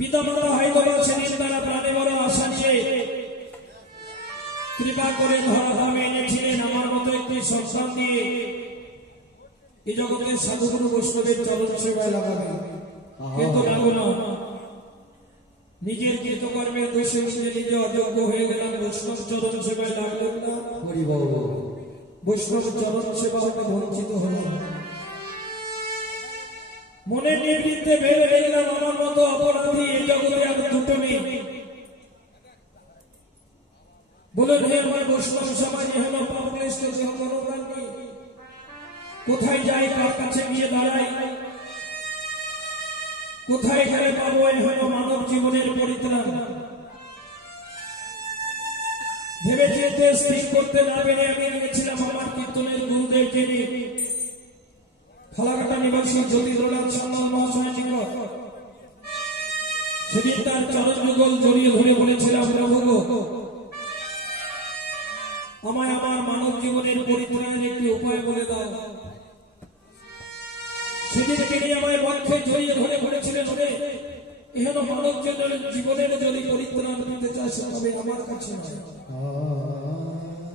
পিতামাতা হয়তো ছিলেন, তারা প্রাণে বড় আশা নিয়ে কৃপা করে ধরাধামে এনেছিলেন আমার মতো একটি সন্তান দিয়ে এই জগতের সাধুগুরু বৈষ্ণবের চরণ সেবায় লাগাবেন। কিন্তু লাগো না, নিজের কৃতকর্মের দোষে নিজে অযোগ্য হয়ে গেলাম, বৈষ্ণব চরণ সেবায় লাগলেন না, বৈষ্ণব চরণ সেবা হতে বঞ্চিত হলাম। মনে নিবৃত্তে ভেবে দেখলাম আমার মতো অপরাধী এই জগতে আর দুটো নেই। বলেন হে আমার বৈষ্ণব সমাজে হল পাপক্লেষ্ট জগৎ, কোথায় যাই, কার কাছে গিয়ে দাঁড়াই, কোথায় গেলে পাবো এই হল মানব জীবনের পরিত্রাণ। ভেবে চিন্তে স্থির করতে না পেরে আমি গেছিলাম আমার কীর্তনের গুরুদেব যিনি ফালাকাটা নিবাসী জ্যোতির্নাথ সান্যাল মহাশয় নিকট। সেদিন তার চরণ যুগল জড়িয়ে ধরে বলেছিলাম, প্রভু গো, আমায় আমার মানব জীবনের পরিত্রাণের একটি উপায় বলে দাও। সেদিন তিনি আমায় বক্ষে জড়িয়ে ধরে বলেছিলেন, এহেন মানব জীবনের যদি পরিত্রাণ পেতে চাস তবে আমার কাছে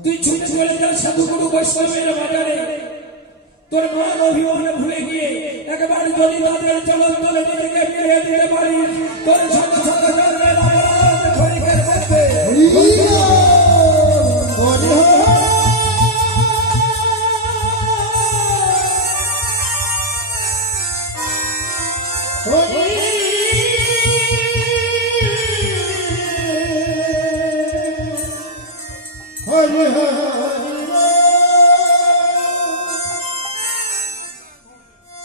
তুই ছুটে চলে যা সাধুগুরু বৈষ্ণবের বাজারে। তোর মান অভিমানে ভুলে গিয়ে একেবারে যদি তাদের চলন তলে নিজেকে ফিরিয়ে দিতে পারি, তোর সাথে সাথে করবেন অপরাধ ক্ষণিকের মধ্যে।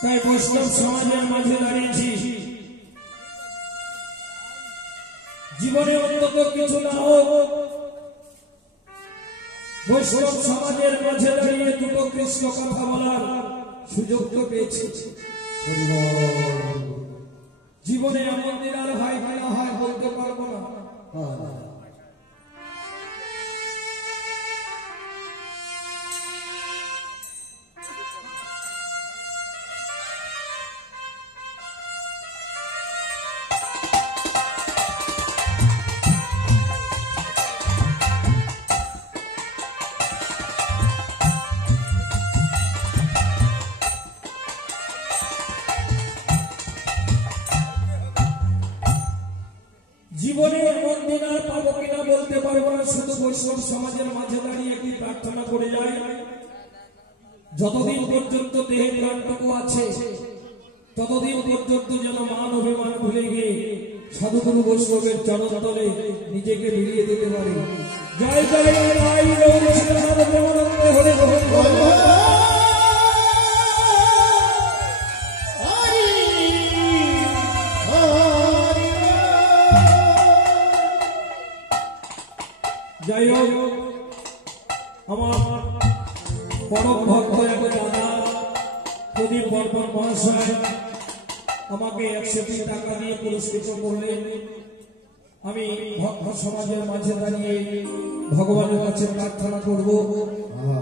তাই বৈষ্ণব সমাজের মাঝে দাঁড়িয়েছি, জীবনে অন্তত কিছু না হোক বৈষ্ণব সমাজের মাঝে দাঁড়িয়ে দুটো কৃষ্ণ কথা বলার সুযোগ তো পেয়েছি। জীবনে এমন দিন আর হয় না হয় বলতে পারবো না। জীবনে এমন দিন আর পাবো কিনা বলতে পারবো না। শুধু বৈষ্ণব সমাজের মাঝে দাঁড়িয়ে একটি প্রার্থনা করে যায়, যতদিন পর্যন্ত দেহের প্রাণটুকু আছে ততদিন পর্যন্ত যেন মান অভিমান ভুলে গিয়ে সাধুগুরু বৈষ্ণবের চরণ তলে নিজেকে মিলিয়ে দিতে পারে। জয় জয় হরে যাই হোক, আমার পরম ভক্ত এক দাদা প্রদীপ বর্মন মহাশয় আমাকে 100টি টাকা দিয়ে পুরস্কৃত করলেন। আমি ভক্ত সমাজের মাঝে দাঁড়িয়ে ভগবানের কাছে প্রার্থনা করব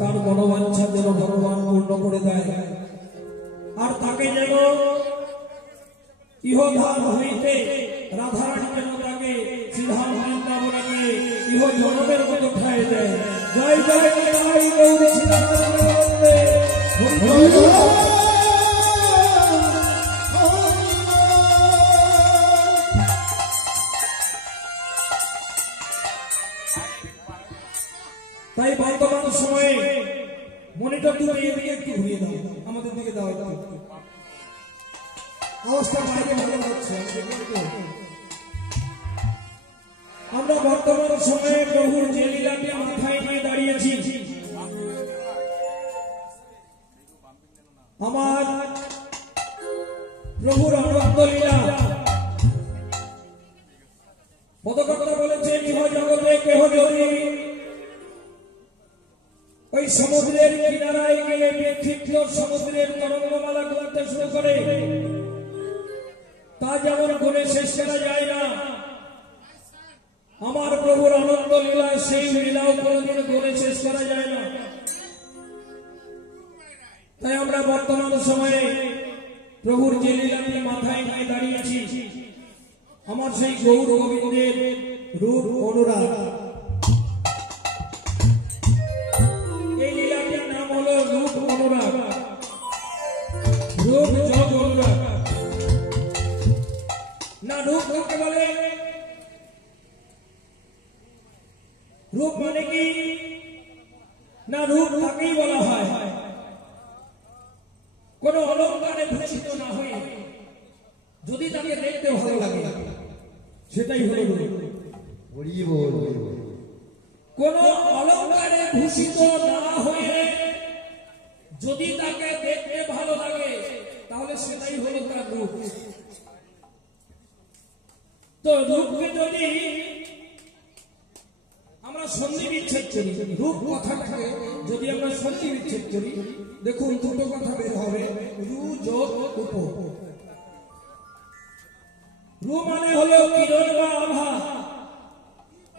তার মনোবাঞ্ছা যেন ভগবান পূর্ণ করে দেয়, আর তাকে যেন ইহধাম হইতে রাধারানী যেন তাকে শ্রীধাম বৃন্দাবনে গিয়ে ইহ জনমের মতো খাই দেয়। জয় জয় গৌরী তাই বর্তমান সময়ে মনিটর দুটো এদিকে একটু ঘুরিয়ে দাও, আমাদের দিকে দাও, অবস্থা বাইরে ভালো হচ্ছে। আমরা বর্তমান সময়ে প্রভুর যে লীলাটি মাথায় নিয়ে দাঁড়িয়েছি, আমার প্রভুর অনন্ত লীলা। পদকর্তা বলেছে, ইহ জগতে কেহ যদি ওই সমুদ্রের কিনারায় গিয়ে বিক্ষিপ্ত সমুদ্রের তরঙ্গমালা করতে শুরু করে, তা যেমন গুণে শেষ করা যায় না, আমার প্রভুর অনন্ত লীলা সেই লীলাও কোনদিন গুণে শেষ করা যায় না। তাই আমরা বর্তমান সময়ে প্রভুর যে লীলাটি মাথায় নিয়ে দাঁড়িয়েছি, আমার সেই গৌর গোবিন্দের রূপ অনুরাগ। এই লীলাটির নাম হলো রূপ অনুরাগ, রূপ যোগ অনুরাগ। না রূপ কাকে বলে? রূপ মানে কি? না রূপ তাকেই বলা হয় কোন অলঙ্কারে ভূষিত না হয়ে যদি তাকে দেখতে ভালো লাগে, সেটাই হলো রূপ। কোন অলঙ্কারে ভূষিত না হয়ে যদি তাকে দেখতে ভালো লাগে, তাহলে সেটাই হলো তার রূপ। তো রূপকে যদি আমরা সন্ধি বিচ্ছেদ করি, রূপ কথাটাকে যদি আমরা সন্ধি বিচ্ছেদ করি, দেখুন দুটো কথা বের হবে, রু যোগ উপ। রু মানে হলো কিরণ বা আভা,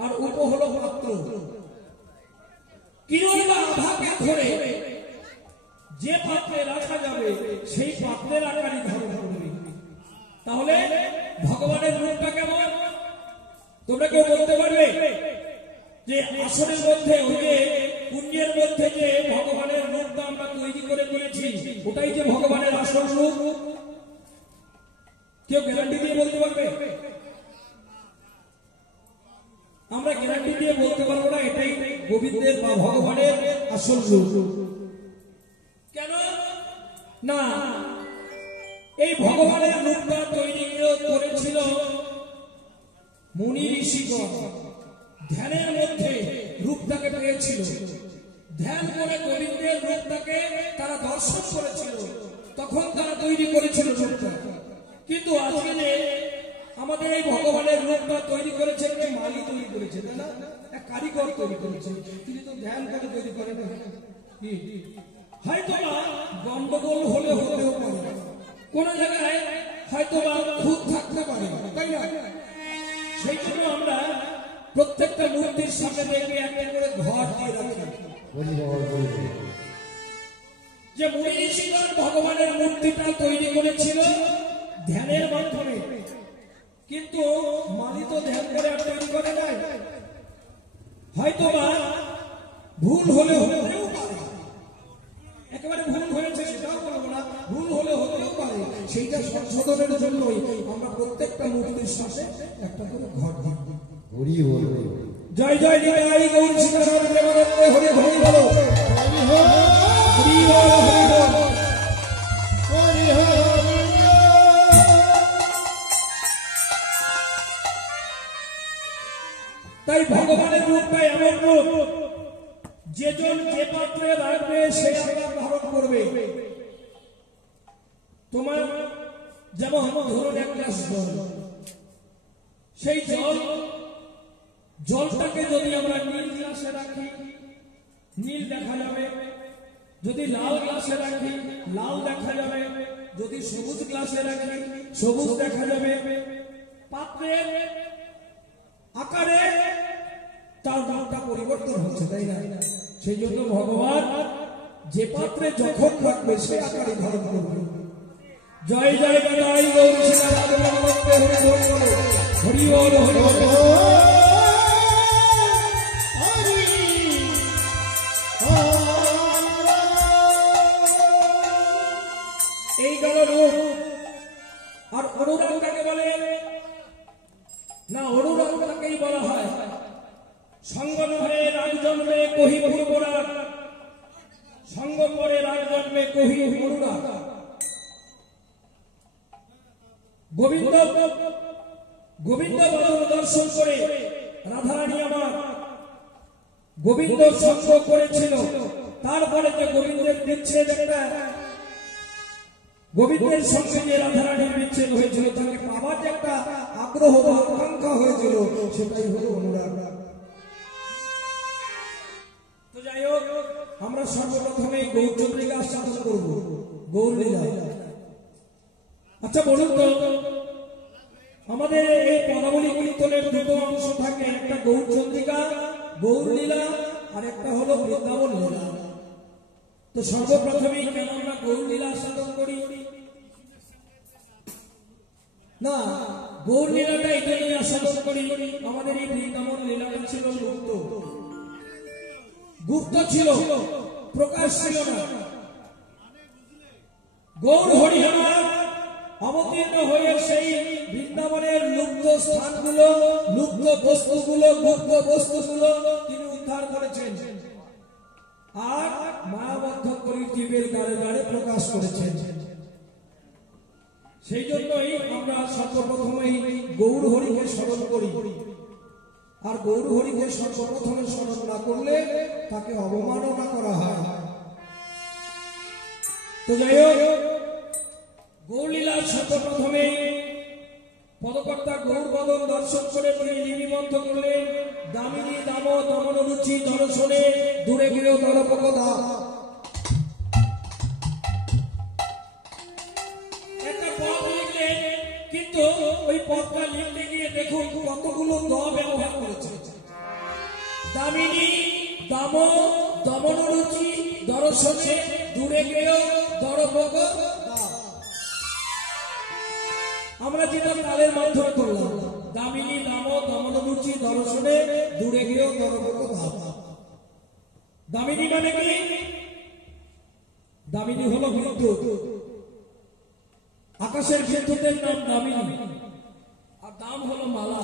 আর উপ হলো পাত্র। কিরণ বা আভাকে ধরে যে পাত্রে রাখা যাবে সেই পাত্রের আকারই ধারণ করবে। তাহলে ভগবানের রূপটা কেমন তোমরা কেউ বলতে পারবে? যে আসনের মধ্যে, ওই যে কুঞ্জের মধ্যে যে ভগবানের রূপটা আমরা তৈরি করে নিয়েছি, ওটাই যে ভগবানের আসল রূপ? কেউ গ্যারান্টি দিয়ে বলতে পারবে? আমরা গ্যারান্টি দিয়ে বলতে পারবো না এটাই গোবিন্দের বা ভগবানের আসল রূপ। কেন না? এই ভগবানের রূপটা তৈরি করেছিল মুনি ঋষিগণ। ধ্যানের মধ্যে রূপটাকে পেয়েছিল, ধ্যান করে গোবিন্দের রূপটাকে তারা দর্শন করেছিল, তখন তারা তৈরি করেছিল রূপটা। কিন্তু আজকে আমাদের এই ভগবানের রূপটা তৈরি করেছে একটি মালি তৈরি করেছে, তাই না? এক কারিগর তৈরি করেছে, তিনি তো ধ্যান করে তৈরি করেন। হয়তো বা গন্ডগোল হলে হতেও পারে, কোন জায়গায় হয়তো বা খুঁত থাকতে পারে, তাই না? সেই জন্য আমরা প্রত্যেকটা মূর্তির সামনে দেখে একটা করে ঘর দিয়ে রাখি, যে মুনি ঋষিগণ ভগবানের মূর্তিটা তৈরি করেছিল ধ্যানের মাধ্যমে। কিন্তু মালি তো ধ্যান করে আর তৈরি করে নাই, হয়তো বা ভুল হলে হতেও পারে, একেবারে ভুল হয়েছে সেটাও বলবো না, ভুল হলে হতেও পারে। সেইটা সংশোধনের জন্যই আমরা প্রত্যেকটা মূর্তির সাথে একটা করে ঘর দিই। জয় জয় নিতাই গৌর সীতারাম প্রেমানন্দে হরি হরি বলো, হরি বল হরি বল হরি হরি। তাই ভগবানের রূপটা এমন রূপ, যেজন যে পাত্রে রাখবে সে আকার ধারণ করবে। তোমার যেমন ধরুন এক গ্লাস জল, সেই জলটাকে যদি আমরা নীল গ্লাসে রাখি নীল দেখা যাবে, যদি লাল গ্লাসে রাখি লাল দেখা যাবে, যদি সবুজ গ্লাসে রাখি সবুজ দেখা যাবে। পাত্রের আকারে তার রূপটা পরিবর্তন হচ্ছে, তাই না? সেই জন্য ভগবান যে পাত্রে যখন রাখবে সে আকারে ধারণ করবে। জয় জয় নিতাই গৌর সীতারাম প্রেমানন্দে হরি বল হরি বল হরি বল। এই গেল রূপ। আর অনুরাগ কাকে বলে? না অনুরাগ তাকেই বলা হয় সঙ্গ নহে রাগ জন্মে কহি অনুরাগ, সঙ্গ পরে রাগ জন্মে কহি অনুরাগ। গোবিন্দ বদন দর্শন করে রাধারানী আমার গোবিন্দ সঙ্গ করেছিল, তারপরে যে গোবিন্দের বিচ্ছেদ, একটা গোবিন্দের সঙ্গে যে রাধারানীর বিচ্ছেদ হয়েছিল, তাকে পাওয়ার যে একটা আগ্রহ বা আকাঙ্ক্ষা হয়েছিল, সেটাই হলো অনুরাগ। তো যাই হোক, আমরা সর্বপ্রথমে গৌরচন্দ্রিকা সাধন করব, গৌরলীলা। আচ্ছা বলুন তো, আমাদের এই পদাবলী কীর্তনের দুটো অংশ থাকে, একটা গৌরচন্দ্রিকা গৌরলীলা আর একটা হলো বৃন্দাবন লীলা। তো সর্বপ্রথমেই কেন আমরা গৌরলীলা সাধন করি? না গৌর লীলাটা এই জন্যই আস্বাদন করি, আমাদের এই বৃন্দাবন লীলাটা ছিল গুপ্ত ছিল, প্রকাশ ছিল না। গৌর হরিহর অবতীর্ণ হয়ে সেই বৃন্দাবনের লুপ্ত স্থানগুলো, লুপ্ত বস্তুগুলো, গুপ্ত বস্তুগুলো তিনি উদ্ধার করেছেন আর মায়াবদ্ধ করে জীবের দ্বারে দ্বারে প্রকাশ করেছেন। সেই জন্যই আমরা সর্বপ্রথমেই গৌর হরিকে স্মরণ করি, আর গৌর হরিকে সর্বপ্রথমে স্মরণ না করলে তাকে অবমাননা করা হয়। তো যাই হোক, গৌরলীলার সর্বপ্রথমে পদকর্তা গৌর বদন দর্শন করে তিনি লিপিবদ্ধ করলেন। দামিনী দাম দমন রুচি দর্শনে দূরে গিয়েও দরপকদা। একটা পদ লিখলেন, কিন্তু ওই পদটা লিখতে গিয়ে দেখুন কতগুলো দ ব্যবহার করেছে। দামিনী দাম দমন রুচি দর্শনে দূরে গিয়েও দরপকদা। আমরা যেটা কালের মাধ্যমে করলাম, দামিনী দাম দমন রুচি দর্শনে দূরে গিয়েও দরপকদা। দামিনী মানে কি? দামিনী হলো বিদ্যুৎ, আকাশের বিদ্যুতের নাম দামিনী, আর দাম হলো মালা।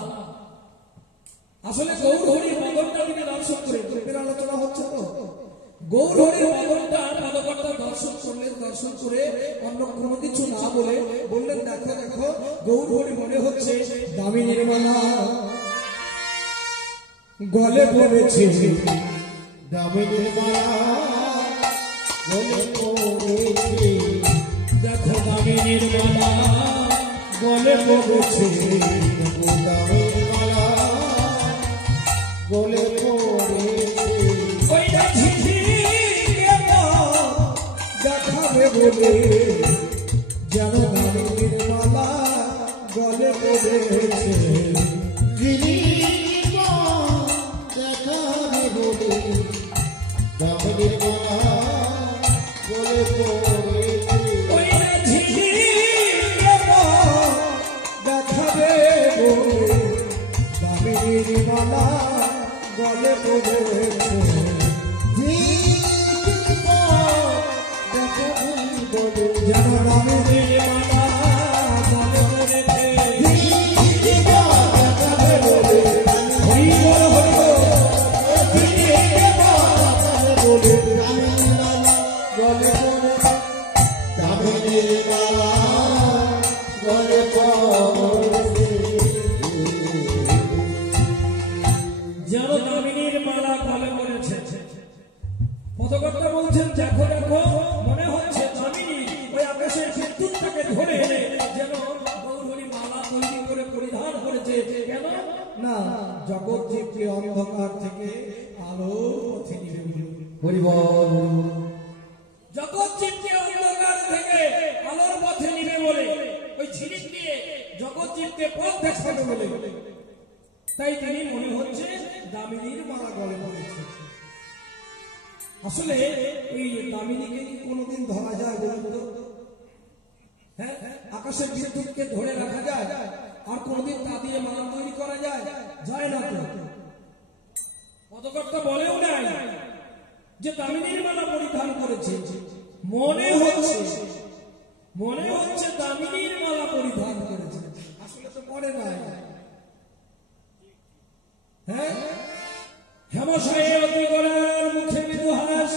আসলে গৌর হরির বদনটা তিনি দর্শন করে, গ্রুপের আলোচনা হচ্ছে তো, গৌর হরির বদনটা পদকর্তা দর্শন করলেন। দর্শন করে অন্য কোনো কিছু না বলে বললেন, দেখো দেখো গৌর হরি মনে হচ্ছে দামিনীর মালা গলে পড়েছে, দামিনীর মালা গলে পড়েছে, দেখো দামিনীর মালা গলে পড়েছে, দামিনীর মালা গলে পড়েছে। দেখাবে বলে যেন দামিনীর মালা গলে পড়েছে, দেখাবে বলে দামিনীর মালা গলে পড়েছে, দেখাবে বলে দামিনীর মালা গলে পড়েছে, যেন দামিনীর মালা গলে পড়েছে। যেন দামিনীর মালা গলে পড়েছে। পদকর্তা বলছেন, দেখো দেখো মনে হচ্ছে দামিনী ওই আকাশের বিদ্যুৎটাকে ধরে এনে যেন গৌর হরি মালা তৈরি করে পরিধান করেছে। কেন না, জগৎ জীবকে অন্ধকার থেকে আলোর পথে নিয়ে হরিবল, জগৎ জীবকে অন্ধকার থেকে আলোর পথে নিবে বলে, ওই ঝিলিক দিয়ে জগৎ জীবকে পথ দেখাবে বলে, তাই তিনি মনে হচ্ছে দামিনীর মালা গলে পড়েছে। আসলে এই দামিনীকে কি কোনোদিন ধরা যায় বলুন তো? হ্যাঁ, আকাশের বিদ্যুৎকে ধরে রাখা যায় আর কোনদিন তা দিয়ে মালা তৈরি করা যায়? যায় না তো। পদকর্তা বলেও নাই যে দামিনীর মালা পরিধান করেছে, মনে হচ্ছে দামিনীর মালা পরিধান করেছে, আসলে তো মনে নাই। হ্যাঁ, হেমশায়ে অতি গলার মুখে মৃদু হাস,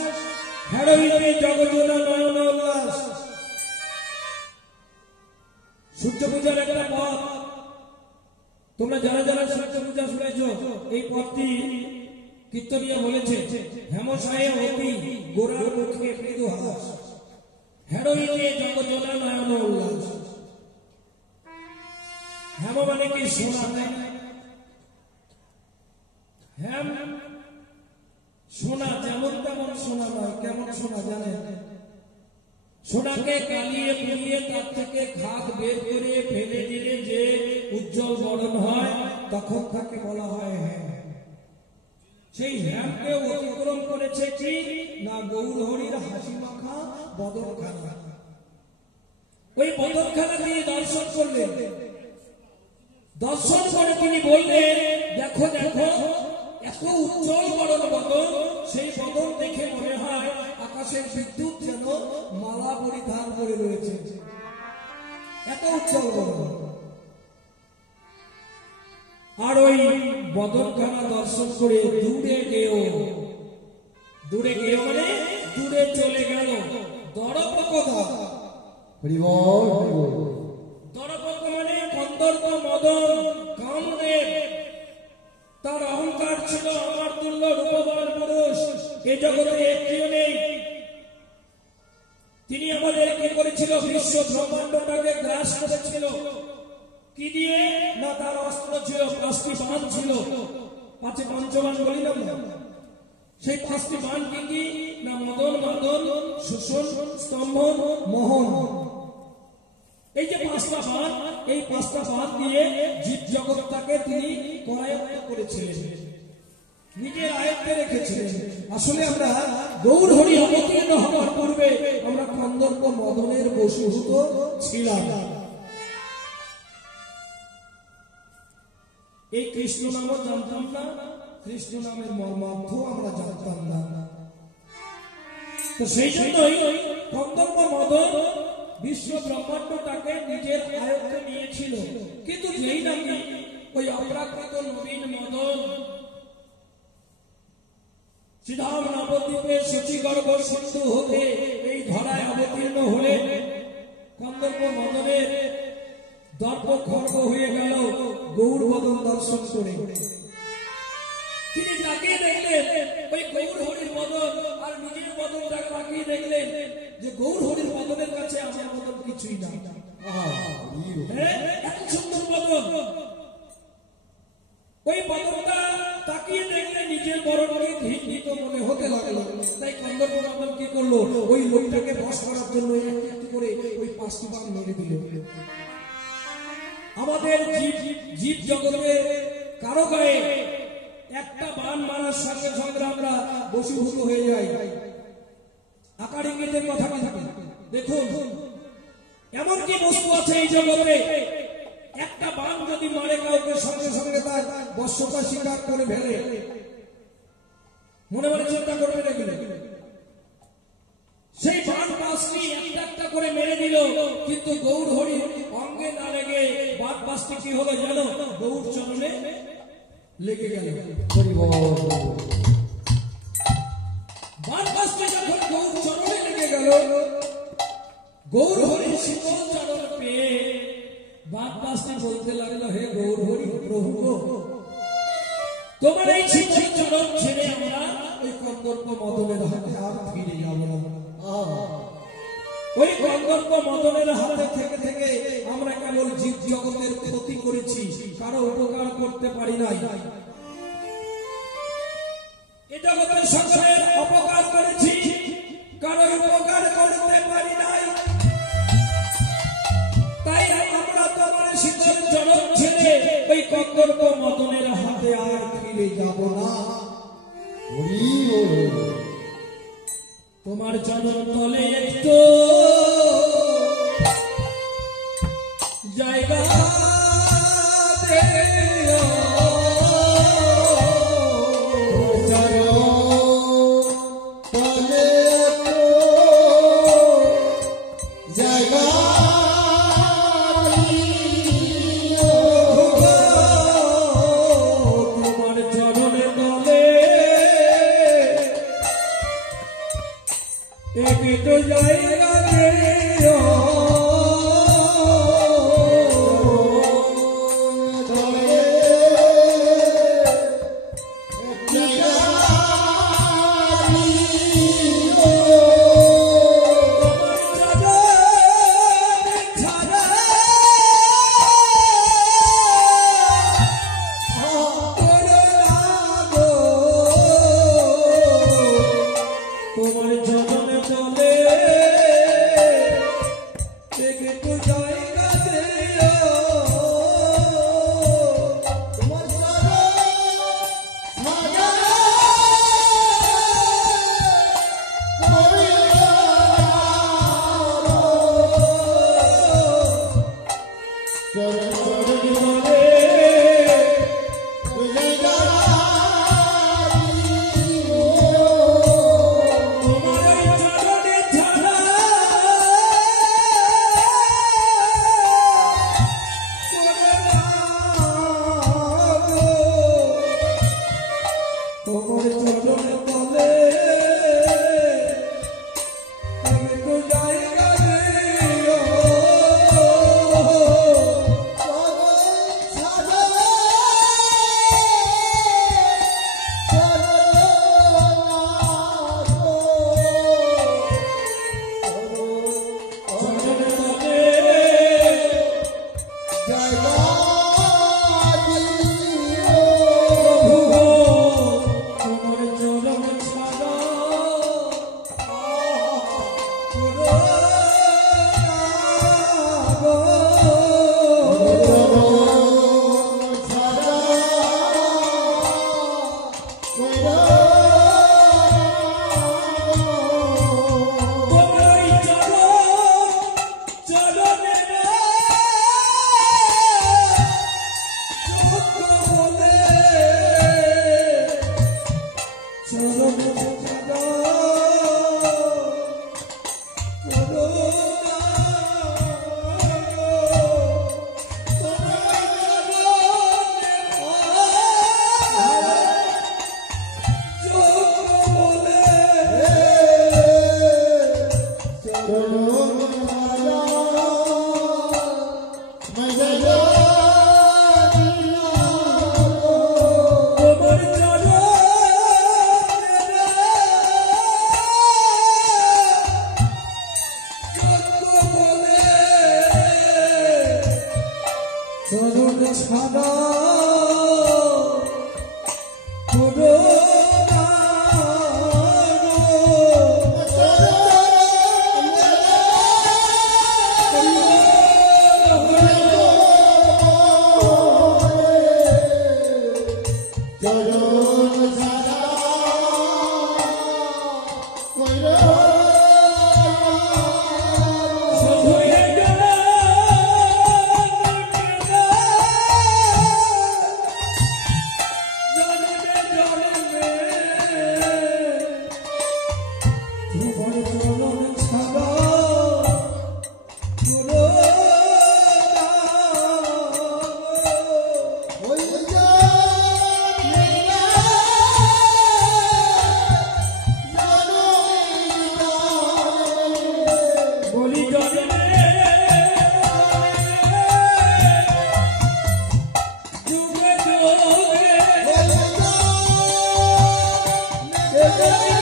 হেরোইনে জগজোড়া নয়ন উল্লাস। সূর্য পূজার একটা পথ, তোমরা যারা যারা সূর্য পূজা শুনেছ, এই পথটি কীর্তনিয়া বলেছে, হেমশায়ে অতি গোরার মুখে মৃদু হাস, হেরোইনে জগজোড়া নয়ন উল্লাস। হেম মানে কি? সোনা। হেম সোনা, যেমন তেমন সোনা নয়। কেমন সোনা জানেন? সোনাকে কালিয়ে পুড়িয়ে তার থেকে খাদ বের করে ফেলে দিলে যে উজ্জ্বল বরণ হয়, তখন তাকে বলা হয় হেম। সেই হেমকে অতিক্রম করেছে কি না, গৌর হরির হাসি মাখা বদনখানা। ওই বদনখানা দিয়ে দর্শন করলেন। দর্শন করে তিনি বললেন, দেখো দেখো এত উজ্জ্বল বরণ বদন, সেই বদন দেখে মনে হয় আকাশের বিদ্যুৎ যেন মালা পরিধান করে রয়েছে, এত উজ্জ্বল বরণ। আর ওই বদনখানা দর্শন করে দূরে গেও, দূরে গেও মানে দূরে চলে গেল দরপক। দরপক মানে কন্দর্প মদন কামদেব। তার অহংকার ছিল আমার তুল্য রূপবান পুরুষ এ জগতে একটিও নেই। তিনি আমাদের কি করেছিল? বিশ্ব ব্রহ্মাণ্ডটাকে গ্রাস করেছিল। কি দিয়ে? না তার অস্ত্র ছিল, 5টি বাণ ছিল, 5 পঞ্চবাণ বলি না, সেই 5টি বাণ কি কি? না মদন, মদন, শোষণ, স্তম্ভন, মোহন। এই যে 5টা বাণ, এই 5টা বাণ দিয়ে জীব জগৎটাকে তিনি করায়ত্ত করেছিলেন, নিজের আয়ত্তে রেখেছিলেন। আসলে আমরা গৌর হরি অবতীর্ণ হওয়ার পূর্বে আমরা কন্দর্প মদনের বশীভূত ছিলাম। এই কৃষ্ণ নামও জানতাম না, কৃষ্ণ নামের মর্মার্থ আমরা জানতাম না। তো সেই জন্যই কন্দর্প মদন বিশ্ব ব্রহ্মাণ্ডটাকে নিজের আয়ত্তে নিয়েছিল। কিন্তু যেই নাকি ওই অপ্রাকৃত নবীন মদন শ্রীধাম নবদ্বীপে সূচিগর্ভ সিন্ধু হতে এই ধরায় অবতীর্ণ হলে কন্দর্প মদনের দর্প খর্ব হয়ে গেল গৌর বদন দর্শন করে। তিনি তাকিয়ে দেখলেন ওই গৌর হরির বদন, আর নিজের বদনটাকে তাকিয়ে দেখলেন যে গৌর হরির বদনের কাছে আমার বদন কিছুই না। এত সুন্দর বদন, ওই বদনটা তাকিয়ে দেখলে নিজের বরণকে ঘৃণিত মনে হতে লাগলো। তাই কন্দর্প মদন কি করলো? ওই লোকটাকে বশ করার জন্য একটু করে ওই 5টি বাণ মেরে দিল। আমাদের জীব জগতে কারো গায়ে একটা বাণ মারার সঙ্গে সঙ্গে আমরা বশীভূত হয়ে যাই। আকার ইঙ্গিতের কথা থাকে। দেখুন, এমন কি বস্তু আছে এই জগতে, একটা বাণ যদি মারে কাউকে সঙ্গে সঙ্গে তার বশ্যতা স্বীকার করে ফেলে, মনে মনে চিন্তা করবে দেখলে সেই বাণ 5টি একটা একটা করে মেরে দিল, কিন্তু গৌর হরি অঙ্গে না লেগে বাদ 5টি কি হলো জানো? গৌর চরণে লেগে গেল। বাদ 5টি যখন গৌর চরণে লেগে গেল, গৌর হরি শীতল চরণ পেয়ে বাদ 5টি বলতে লাগলো, হে গৌর হরি প্রভু গো, তোমার এই শীতল চরণ ছেড়ে আমরা ওই কন্দর্প মদনের হাতে আর ফিরে যাব না। ওই কন্দর্প মদনের হাতে থেকে থেকে আমরা কেবল জীব জগতের ক্ষতি করেছি, কারো উপকার করতে পারি নাই। এ জগতের সকলের অপকার করেছি, কারো উপকার করতে পারি নাই। তাই আমরা তোমার শীতল চরণ ছেড়ে ওই কন্দর্প মদনের হাতে আর ফিরে যাব না। তোমার চরণ তলে একটু জায়গা দিও, একটু জায়গা দিও। Jai Jai Jai চরণ ছাড়া